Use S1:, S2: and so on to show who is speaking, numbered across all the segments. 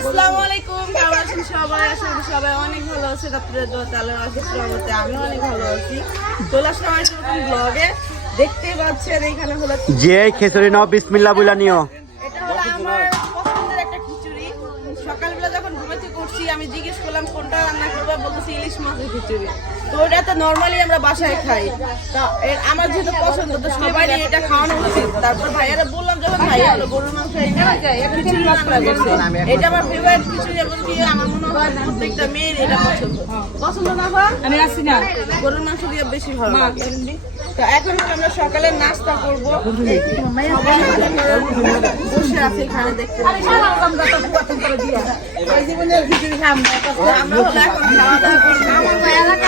S1: আসসালামু আলাইকুম কেমন আছেন সবাই? সবাই অনেক ভালো আছে আপনাদের দোয়া তালের আশিস রহমতে আমি অনেক ভালো আছি। চলে আসলাম আজকে নতুন ব্লগে দেখতেই পাচ্ছেন এখানে হলো
S2: যে খিচুড়ি নাও বুলা নিও।
S1: এটা হলো আমার পছন্দের একটা খিচুড়ি। সকালবেলা যখন করছি আমি জিজ্ঞেস করলাম কোনটা রান্না করব? বলতেছি ইলিশ মাছের খিচুড়ি। তো তো নর্মালি আমরা বাসায় খাই। তা আমার যেহেতু পছন্দ তো সবাই এটা খাওয়ানো উচিত। তারপর ভাইয়ারা বললাম যখন ভাইয়া হলো গরুর মাংস এটা আমার ফেভারিট খিচুড়ি এবং কি আমার মনে হয় প্রত্যেকটা মেয়ের এটা পছন্দ। পছন্দ না হয়? আমি আসি না। গরুর মাংস দিয়ে বেশি ভালো লাগে। তো এখন আমরা সকালে নাস্তা করব। বসে আছে এখানে দেখতে আমরা হলো এখন খাওয়া দাওয়া করব।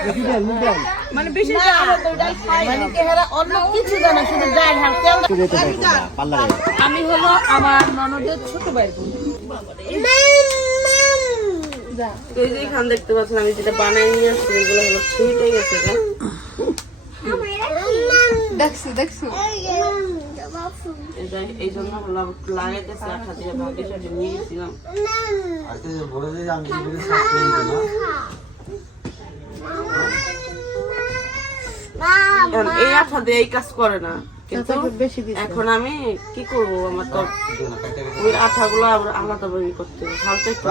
S1: মানে মানে চেহারা অন্য কিছু জানা শুধু ডাল হাল আমি হলো আমার ননদের ছোট ভাই এই যে এখান দেখতে পাচ্ছেন আমি যেটা বানাই নিয়ে আসছি এগুলো হলো ছিটে গেছে।
S3: দেখছ দেখছ।
S1: এই জন্য হলো লাগাইতেছে আঠা দিয়ে সাথে নিয়ে গেছিলাম এখন এই আঠা দিয়ে এই কাজ করে না। কিন্তু এখন আমি কি করব আমার তো ওই আঠাগুলো আবার আলাদা ভাবে করতে হবে। হালকা একটু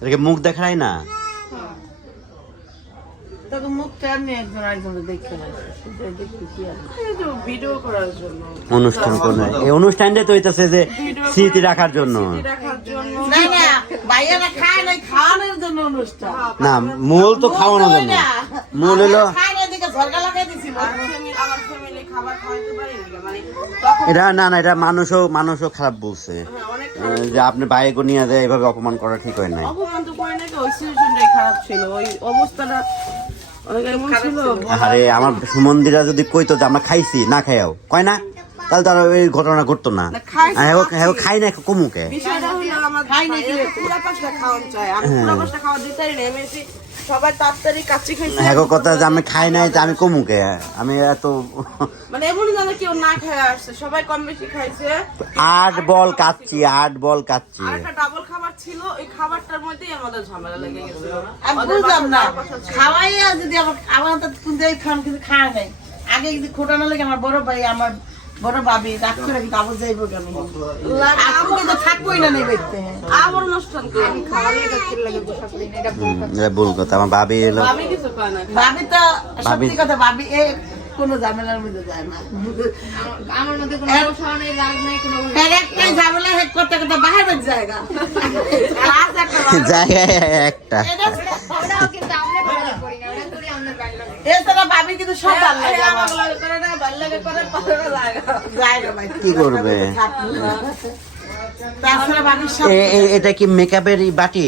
S2: এটাকে মুখ দেখাই না।
S1: এই তো ভিডিও করার জন্য।
S2: অনুষ্ঠান করে এই অনুষ্ঠানটা তো হইতাছে যে স্মৃতি রাখার জন্য।
S1: রাখার জন্য।
S2: না মূল তো খাওয়ানোর জন্য মূল হলো
S1: আর family- আমার ফ্যামিলি খাবার খাওয়াইতে পারি না মানে
S2: এটা না না এটা মানুষও মানুষও খারাপ বলছে।
S1: হ্যাঁ,
S2: যে আপনি বাইকে নিয়ে যায় এভাবে অপমান করা ঠিক হয় নাই।
S1: অপমান তো করে নাকি ওই সিচুয়েশনটাই খারাপ ছিল। ওই অবস্থাটা অনেক এমন ছিল?
S2: আরে আমার সুমন্দিরা যদি কইতো যে আমরা খাইছি না খাইও কয় না? তাহলে তারা এই ঘটনা ঘটতো না।
S1: না, খাইছি,
S2: আর হ্যাঁ, হ্যাঁ, খাই না কমুকে
S1: খাওয়া না
S2: হ্যাঁ কথা যে আমি খাই নাই আমি কমুকে আমি এত
S1: মানে কেউ না খেয়ে আসছে সবাই কম বেশি খাইছে।
S2: আট বল কাচ্ছি আট বল কাচ্ছি
S1: ডাবল খাবার ছিল ওই খাবারটার মধ্যেই আমাদের ঝামেলা লেগে গেছে।
S4: আমি বুঝলাম না। খাওয়াইয়া যদি আমার আমার তো কিন্তু খান কিন্তু খাওয়া নাই। আগে যদি খোটা না লাগে আমার বড় ভাই আমার বড় ভাবি রাগ করে কিন্তু আবার যাইবো কেন? কিন্তু থাকবোই না নেই দেখতে
S1: আবার অনুষ্ঠান করি
S2: এটা ভুল কথা। আমার ভাবি এলো।
S1: আমি কিছু পাই না।
S4: ভাবি তো সত্যি কথা ভাবি এ কোনো ঝামেলার মধ্যে যায় না।
S3: আমার মধ্যে কোনো সমস্যা নেই রাগ নেই কোনো
S4: এর একটাই ঝামেলা হেড করতে করতে বাহিরের জায়গা। আজ একটা
S2: জায়গায় একটা।
S3: কিন্তু আমরা
S4: কিন্তু আমার
S1: করে না।
S2: কি করবে?
S4: সব
S2: এ- এ- এটা কি মেকআপের বাটি?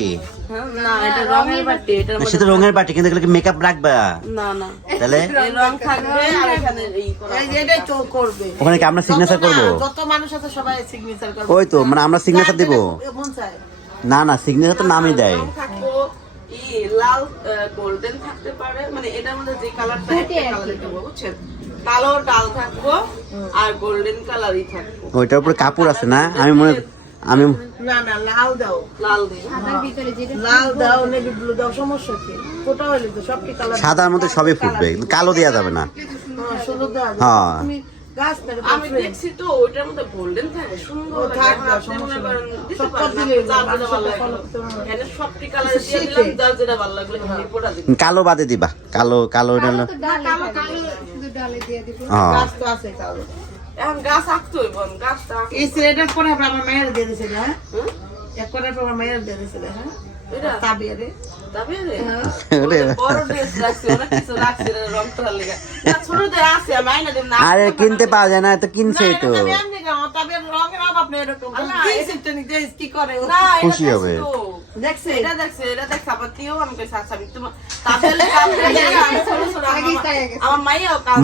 S1: না রঙের বাটি
S2: সেটা রঙের বাটি কিন্তু এগুলো কি মেকআপ রাখবা।
S1: না না।
S2: তাহলে?
S1: এই রং থাকবে আর এখানে এই করা
S4: এই যে এটাই তো করবে।
S2: ওখানে কি আমরা সিগনেচার করব
S4: না, যত মানুষ আছে সবাই সিগনেচার করবে।
S2: ওই তো মানে আমরা সিগনেচার দিব। না না সিগনেচার তো নামই দেয়।
S1: ই লাল গোল্ডেন থাকতে পারে। মানে এটার মধ্যে যে কালারটা একটা কালার বুঝছেন? কালো ডাল থাকব আর গোল্ডেন কালারই থাকব।
S2: ওইটার উপরে কাপড় আছে না? আমি মনে আমি
S4: না না লাল দাও।
S1: লাল
S3: ভিতরে যেটা
S4: লাল দাও নেভি ব্লু দাও সমস্যা কি? কোটা হইলে তো সব কি কালার
S2: সাদার মধ্যে সবই ফুটবে কালো দেওয়া যাবে না।
S4: সুন্দর দাও
S2: হ্যাঁ।
S1: আমি দেখছি তো ওইটার মধ্যে গোল্ডেন থাকে সুন্দর
S2: কালো বাদে দিবা কালো কালো
S4: গাছ
S1: এখন গাছ আঁকতে হইব গাছটা
S4: এই সিলেটের পরে আমার মায়ের দিয়ে দিয়েছিল হ্যাঁ? এক করার পর আমার মায়ের দিয়ে দিয়েছিল হ্যাঁ? তাবিয়ারে।
S1: দিম না?
S2: আরে কিনতে পাওয়া যায় না তো কিনছেই তো। খুশি হবে।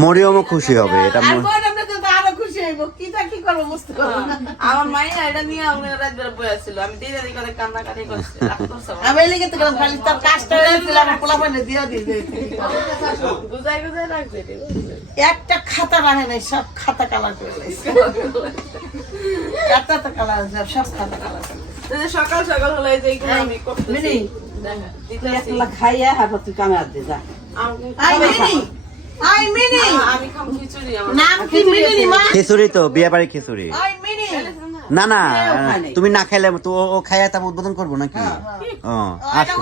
S2: মরিয়মও খুশি হবে এটা
S4: আর
S2: ম-
S4: বই আমরা তো আরও খুশি হইব কিটা কি করব বুঝতে পারব
S1: আমার মাইয়া এটা নিয়ে আমরা রাত বেলা বয়ে আসছিল। আমি দিদা দি করে কান্নাকাটি করছি। রাগ করছে আমার।
S4: আমি লেগে তো গেলাম খালি তার কাজটা হয়েছিল আমার পোলা পাইলে দিয়ে দিয়েছে
S1: গুজাই গুজাই রাখছে
S4: একটা খাতা রাখে নাই সব খাতা কালার করে কালার সব খাতা কালার
S1: সকাল সকাল হলে যে আমি করতেছি।
S4: মিনি
S1: দেখা,
S4: খাইয়া তুই কামে আর দে যা।
S1: আমি-
S4: আই মিনি।
S1: আমি খিচুড়ি
S4: নাম কি মিনি মা?
S2: খিচুড়ি তো বিয়ে বাড়ি খিচুড়ি।
S4: I mini.
S2: না না তুমি না খাইলে তো ও- খাইয়া তাম উদ্বোধন করব নাকি? ও আসো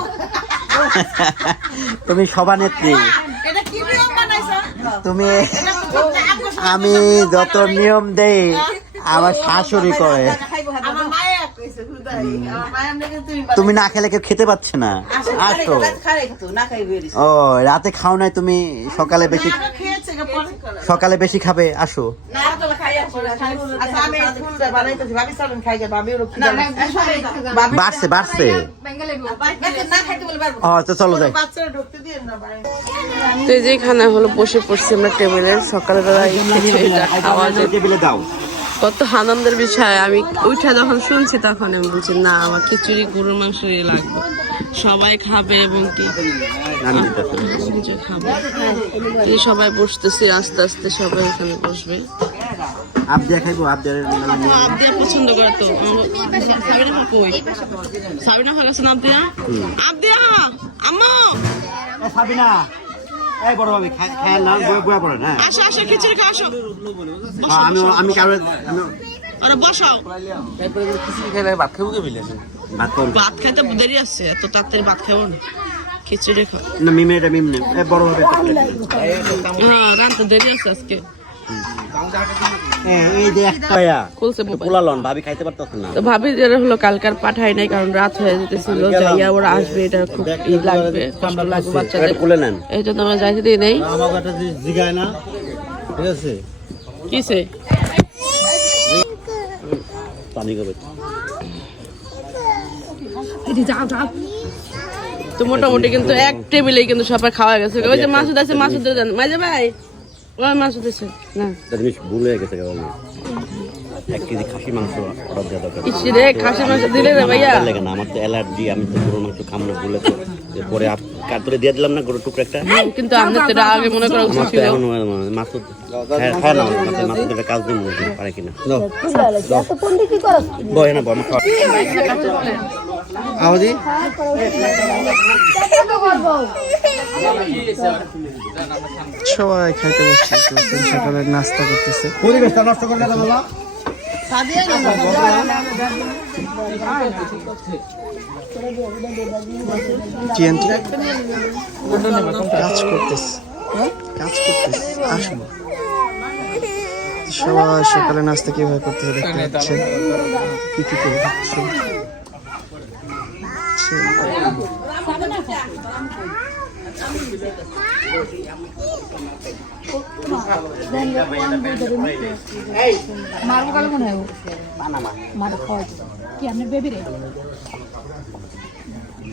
S2: তুমি সভানেত্রী
S4: এটা কি নিয়ম বানাইছো?
S2: তুমি আমি যত নিয়ম দেই আমার শাশুড়ি করে
S4: আমার মায়া কইছে হুদাই আমার মায়া নাকি তুমি
S2: তুমি না খেলে কেউ খেতে পাচ্ছে না। আসো ও রাতে খাও নাই তুমি সকালে বেশি সকালে বেশি খাবে আসো।
S1: না তো খাই আসো
S4: আচ্ছা। ভাবি
S2: বাড়ছে বাড়ছে। তো চলো যাই।
S4: বাচ্চারা ঢুকতে দিয়ে না ভাই।
S1: তো যে খানা হলো বসে পড়ছি আমরা টেবিলে। সকালবেলা খাওয়া
S2: টেবিলে দাও।
S1: কত আনন্দের বিষয়। আমি ওইটা যখন শুনছি তখন আমি বলছি না আমার খিচুড়ি গরুর মাংসই লাগবে। সবাই খাবে এবং কি। কিছু খাবে। এই সবাই বসতেছে আস্তে আস্তে সবাই এখানে বসবে।
S2: আপ দিয়া খাইবো আপ দিয়া
S1: আবদিয়া পছন্দ করে তো। সাবিনা কই? সাবিনা খা গেছে আবদিয়া? আবদিয়া আম্মু!
S2: সাবিনা। এই বড় ভাবি খায় না বুয়া পড়ে না
S1: আসো আসো খিচুড়ি খা আসো।
S2: আমি আমি আমি
S1: আরে বসাও।
S2: ভাত খাব
S1: ভাত খাইতে দেরি আছে এত তাড়াতাড়ি ভাত খাব না। খিচুড়ি খা
S2: না মিমে এটা মিমনে এ বড় ভাবে
S1: হ্যাঁ রান্তে দেরি আছে আজকে।
S2: এই যে একটা ভাইয়া
S1: খুলছে মোবাইল।
S2: পোলালন ভাবি খাইতে না।
S1: তো ভাবি যেটা হলো কালকার পাঠাই নাই কারণ রাত হয়ে যেতেছিল যাইয়া ওরা আসবে এটা খুব ই লাগবে কষ্ট লাগবে বাচ্চাদের।
S2: খুলে নেন।
S1: এই জন্য আমরা যাইতে দিই নেই।
S5: আমাকে জিগায় না। ঠিক আছে?
S1: কিসে?
S2: পানি করবে
S1: তো মোটামুটি কিন্তু এক টেবিলে কিন্তু সবাই খাওয়া গেছে। ওই যে মাসুদ আছে মাসুদ দেন মাঝে ভাই। ওই মাসুদ আছে না।
S2: জিনিস ভুল হয়ে গেছে কেবল এক কেজি খাসি মাংস অর্ডার দেওয়া দরকার।
S1: রে খাসি মাংস দিলে রে ভাইয়া।
S2: লাগে না আমার তো অ্যালার্জি আমি তো গরুর মাংস খামলে ভুলে তো এরপরে আপ- কাতরে দিয়ে দিলাম না গরুর টুকরো একটা?
S1: কিন্তু আমাদের তো আগে মনে করা উচিত ছিল।
S2: এখন মাসুদ হ্যাঁ হ্যাঁ না মাসুদ একটা কাজ দিন পারে কিনা। বয় না বয়
S6: সবাই খাইতে বসছে তো সকালে নাস্তা করতেছে।
S5: পরিবেশটা নষ্ট করলে না বলো।
S6: কাজ করতেছে। কাজ করতেছে আসব সবাই সকালে নাস্তা কীভাবে করতেছে দেখতে পাচ্ছেন। কি কি করে
S3: মারবো কালো মনে হয়। মারো খাওয়া। কি আপনার বেবি রে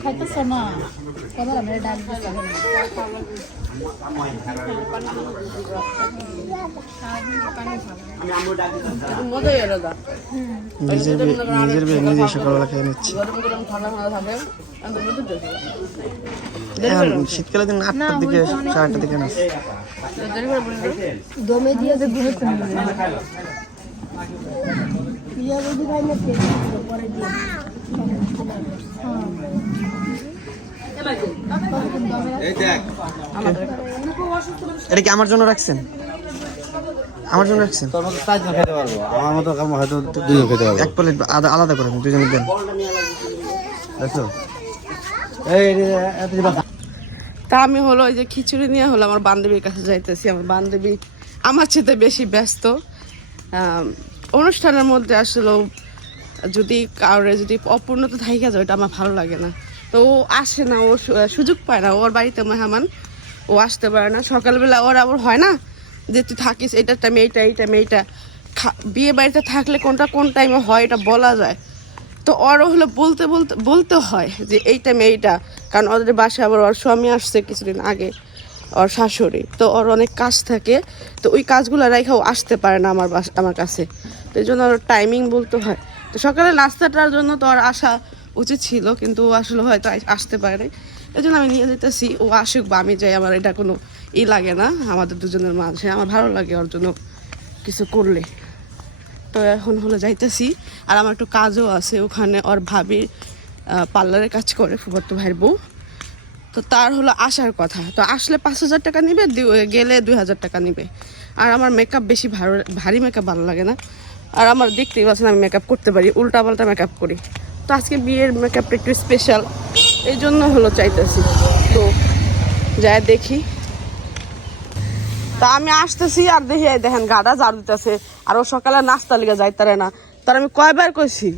S3: খাইতেছ না এবার আমরা ডাক
S6: নিজের বিয়ে- নিজের বিয়ে নিজেই সকালবেলা খেয়ে নিচ্ছে। শীতকালের দিন আটটার দিকে সাড়ে আটটার দিকে
S1: বলি না।
S3: দমে দিয়ে যে ঘুরে তুমি
S6: এটা কি আমার জন্য রাখছেন? আমার জন্য রাখছেন?
S5: তোর মতো চারজন খেতে পারব। আমার মতো হয়তো দুজন খেতে পারব।
S6: এক প্লেট আলাদা আলাদা করেন দেন
S5: এই এই যে এত যে বাসা
S1: তা আমি হলো ওই যে খিচুড়ি নিয়ে হলো আমার বান্ধবীর কাছে যাইতেছি। আমার বান্ধবী আমার চেয়ে বেশি ব্যস্ত। অনুষ্ঠানের মধ্যে আসলে যদি কারোর যদি অপূর্ণতা থাইকা যায় ওটা আমার ভালো লাগে না। তো ও আসে না, ও সুযোগ পায় না। ওর বাড়িতে মেহমান, ও আসতে পারে না। সকালবেলা ওর আবার হয় না যে, তুই থাকিস এইটার টাইমে এইটা, এই টাইমে এইটা। বিয়ে বাড়িতে থাকলে কোনটা কোন টাইমে হয়, এটা বলা যায়। তো ওরও হলো বলতে বলতে বলতে হয় যে, এই টাইমে এইটা। কারণ ওদের বাসায় আবার ওর স্বামী আসছে কিছুদিন আগে, ওর শাশুড়ি। তো ওর অনেক কাজ থাকে। তো ওই কাজগুলো রেখেও আসতে পারে না আমার বাস আমার কাছে। তো এই জন্য ওর টাইমিং বলতে হয়। তো সকালে নাস্তাটার জন্য তো আর আসা উচিত ছিল, কিন্তু আসলে হয়তো আসতে পারে এই জন্য আমি নিয়ে যেতেছি। ও আসুক বা আমি যাই, আমার এটা কোনো ই লাগে না। আমাদের দুজনের মাঝে আমার ভালো লাগে ওর জন্য কিছু করলে। তো এখন হলো যাইতেছি। আর আমার একটু কাজও আছে। ওখানে ওর ভাবির পার্লারে কাজ করে ফুবর্ত ভাইয়ের বউ। তো তার হলো আসার কথা। তো আসলে পাঁচ হাজার টাকা নিবে গেলে দুই হাজার টাকা নিবে। আর আমার মেকআপ বেশি ভারী মেকআপ ভালো লাগে না। আর আমার দেখতেই পাচ্ছেন আমি মেকআপ করতে পারি উল্টা পাল্টা মেকআপ করি। তো আজকে বিয়ের মেকআপটা একটু স্পেশাল এই জন্য হলো চাইতেছি। তো যাই দেখি। তা আমি আসতেছি আর দেখি দেখেন গাড়া ঝাড়ু দিতেছে। আর ও সকালে নাস্তা লিগে যাইতারে না। তার আমি কয়বার কইছি?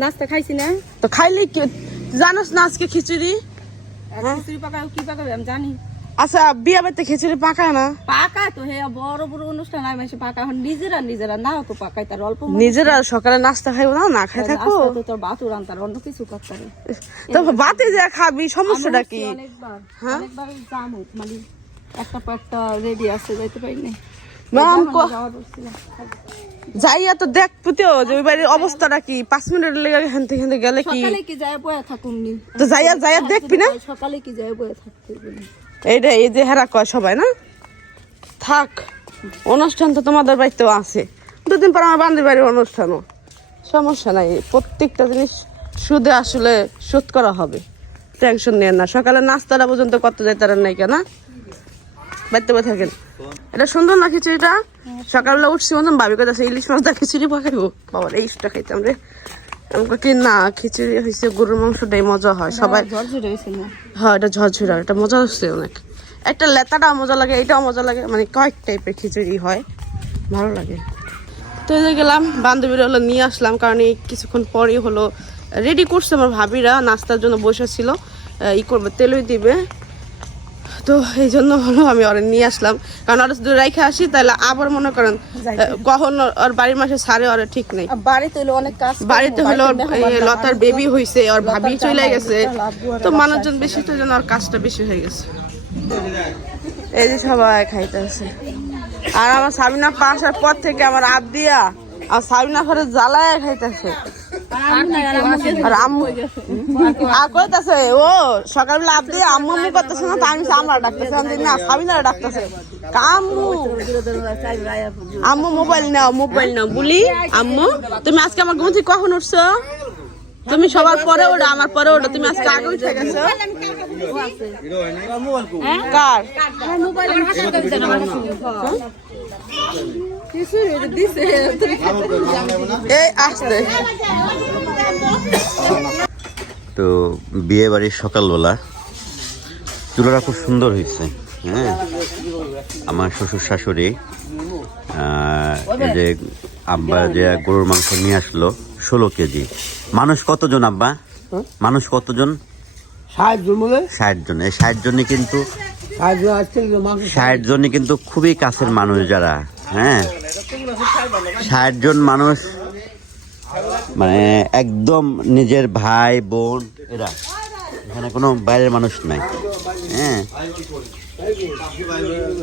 S7: নাস্তা খাইছি না।
S1: তো খাইলি কি জানোস না আজকে খিচুড়ি?
S7: খিচুড়ি পাকাও কি পাকাবে আমি জানি।
S1: আচ্ছা বিয়া বাড়িতে খিচুড়ি পাকায় না?
S7: পাকা তো হে বড় বড় অনুষ্ঠান আর মাসে পাকা এখন নিজেরা নিজেরা নাও তো পাকাই তার অল্প
S1: নিজেরা সকালে নাস্তা খাইবো না না খাই থাকো।
S7: তো তোর বাতুর আনতার অন্য কিছু করতে পারে
S1: তো বাতি যে খাবি সমস্যাটা কি?
S7: অনেকবার
S1: হ্যাঁ?
S7: অনেকবার জাম মানে একটা একটা রেডি আছে যাইতে পারি না
S1: ম্যাম যাইয়া তো দেখ পুতেও যে ওই বাড়ির অবস্থাটা কি? পাঁচ মিনিট লেগে হেন থেকে গেলে কি?
S7: সকালে কি যায় বয়ে থাকুন
S1: তো যাইয়া যাইয়া দেখবি না?
S7: সকালে কি যায় বয়া থাকতে।
S1: এইটা এই যে হেরা কয় সবাই, না? থাক, অনুষ্ঠান তো তোমাদের বাড়িতেও আছে। দুদিন পর আমার বান্ধবী বাড়ির অনুষ্ঠানও। সমস্যা নাই, প্রত্যেকটা জিনিস সুদে আসলে শোধ করা হবে। টেনশন নিয়ে না। সকালে নাস্তাটা পর্যন্ত কত তারা নাই কেন? বাড়িতে বসে থাকেন। এটা সুন্দর না খিচুড়িটা? সকালবেলা উঠছি মতন ভাবি কথা ইলিশ মাছ দা খিচুড়ি পাকাইবো? বাবা ইলিশটা খাইতাম রে। কি না খিচুড়ি হয়েছে গরুর মাংসটাই মজা হয় সবাই হ্যাঁ এটা ঝরঝরা এটা মজা হচ্ছে অনেক। একটা লেতাটাও মজা লাগে এটাও মজা লাগে মানে কয়েক টাইপের খিচুড়ি হয় ভালো লাগে। তো এই গেলাম বান্ধবীরা হলো নিয়ে আসলাম কারণ এই কিছুক্ষণ পরেই হলো রেডি করছে আমার ভাবিরা নাস্তার জন্য বসেছিল ই করবে তেলই দিবে। তো এই জন্য হলো আমি ওরা নিয়ে আসলাম। কারণ ওরা যদি রেখে আসি তাহলে আবার মনে করেন কখন ওর- বাড়ির মাসে সারে ওরা ঠিক নেই।
S7: বাড়িতে হলো অনেক কাজ
S1: বাড়িতে হলো লতার বেবি হইছে ওর ভাবি চলে গেছে। তো মানুষজন বেশি তো যেন ওর কাজটা বেশি হয়ে গেছে। এই যে সবাই খাইতেছে। আর আমার সাবিনা পাশার পর থেকে আমার আব দিয়া আর সাবিনা ঘরে জ্বালায় খাইতেছে। আর আম্মু আর কইতাছে ও সকালবেলা আম্মু আম্মু করতেছে না তো আমি আমরা ডাকতেছে। আমি না ডাকতেছে। আম্মু? মোবাইল নাও মোবাইল নাও। বলি আম্মু তুমি আজকে আমার ঘুম থেকে কখন উঠছো? তুমি সবার পরে ওঠো আমার পরে ওঠো। তুমি আজকে আগে উঠে গেছো? কার? এই আসতে
S2: তো বিয়ে বাড়ির সকালবেলা চুলাটা খুব সুন্দর হয়েছে হ্যাঁ? আমার শ্বশুর শাশুড়ি যে আব্বা যে গরুর মাংস নিয়ে আসলো ষোলো কেজি। মানুষ কতজন আব্বা? মানুষ কতজন?
S5: সাহায্য বলে?
S2: ষাট জন। এই ষাট জনই কিন্তু ষাট জনই কিন্তু খুবই কাছের মানুষ যারা। হ্যাঁ। ষাট জন মানুষ মানে একদম নিজের ভাই, বোন, এরা। এখানে কোনো বাইরের মানুষ নাই। হ্যাঁ।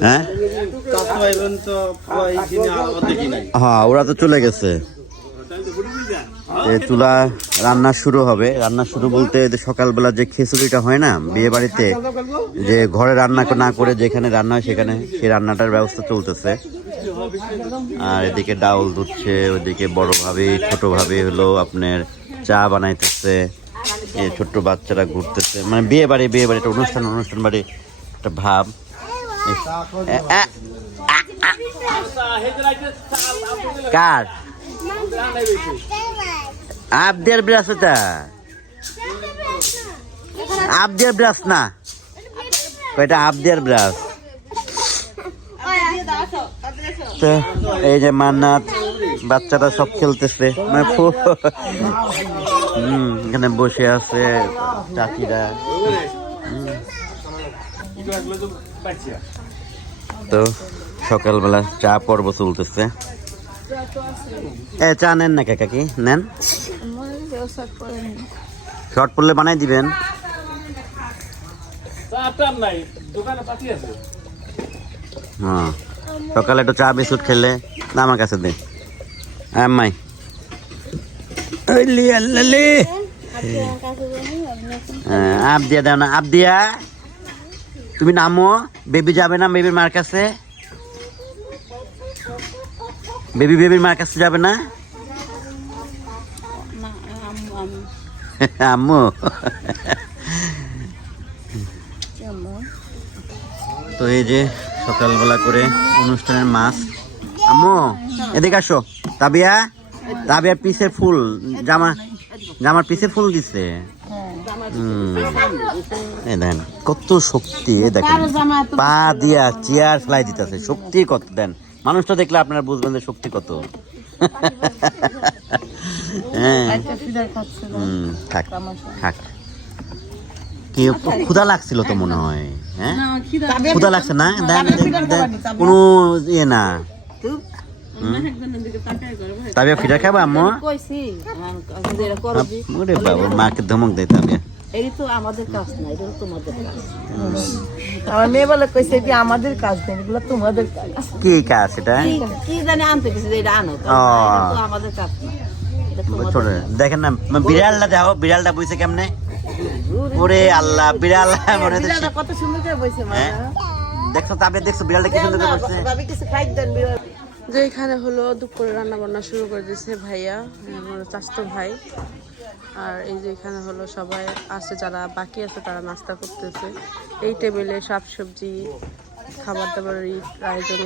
S2: হ্যাঁ? হ্যাঁ ওরা তো চলে গেছে। চুলা রান্না শুরু হবে। রান্না শুরু বলতে সকালবেলা যে খিচুড়িটা হয় না, বিয়ে বাড়িতে, যে ঘরে রান্না না করে যেখানে রান্না হয় সেখানে সেই রান্নাটার ব্যবস্থা চলতেছে। আর এদিকে ডাউল দুধছে ওইদিকে বড় ভাবে, ছোট ভাবে হলো আপনার চা বানাইতেছে। ছোট্ট বাচ্চারা ঘুরতেছে। মানে বিয়ে বাড়ি বিয়ে বাড়ি, একটা অনুষ্ঠান অনুষ্ঠান বাড়ি, একটা ভাব। কার? আবদের ব্রাশ ওটা আবদের ব্রাশ না? কয়টা আবদের ব্রাশ তো এই যে মান্নাত বাচ্চারা সব খেলতেছে। মানে খুব হুম এখানে বসে আছে চাকিরা তো সকালবেলা চা পর্ব চলতেছে। এ চা নেন না কাকা কি? নেন। শর্ট পড়লে বানাই দিবেন। হ্যাঁ। সকালে একটু চা বিস্কুট খেলে না আমার কাছে দে। আম্মাই। ওইলি আল্লালি হ্যাঁ, আপ দিয়া দাও না আপ দিয়া। তুমি নামো বেবি যাবে না বেবির মার কাছে? বেবি বেবির মার কাছে যাবে না? আম্মু? তো এই যে সকালবেলা করে অনুষ্ঠানের মাছ। আম্মু এদিকে আসো। তাবিয়া তাবিয়ার পিসের ফুল জামা জামার পিসে ফুল দিছে। দেখেন কত শক্তি এই দেখেন। পা দিয়া চেয়ার ফেলাই দিতেছে। শক্তি কত দেন। মানুষটা দেখলে আপনারা বুঝবেন যে শক্তি কত। হ্যাঁ। থাক থাক। কি ক্ষুধা লাগছিল তো মনে হয় হ্যাঁ? ক্ষুধা লাগছে না। কোনো ইয়ে না। তাবিয়া ফিটা খাব আম্মু?
S5: যে যে।
S2: ওরে বাবা মাকে ধমক দেয় তাবিয়া।
S5: এই তো আমাদের কাজ না এটা তোমাদের কাজ।
S4: আমার মেয়ে বলে কইছে কি আমাদের কাজ এগুলো তোমাদের কাজ।
S2: কি কাজ এটা?
S5: কি- জানি আনতে গেছে এটা আনো আমাদের কাজ না
S2: দেখেন না বিড়ালটা দেখো বিড়ালটা বুঝছে কেমনে? ওরে আল্লাহ বিড়াল। মনে হচ্ছে
S4: কত সুন্দর করে বইছে মা।
S2: হ্যাঁ? দেখছ তাবিয়া দেখছ বিড়ালটা কি সুন্দর করে বসছে
S4: ভাবি কিছু খাই দেন বিড়াল।
S1: যে এখানে হলো দুপুরে রান্না বান্না শুরু করে দিয়েছে ভাইয়া আমার চাচতো ভাই। আর এই যে এখানে হলো সবাই আছে যারা বাকি আছে তারা নাস্তা করতেছে। এই টেবিলে শাক সবজি খাবার দাবারের আয়োজন।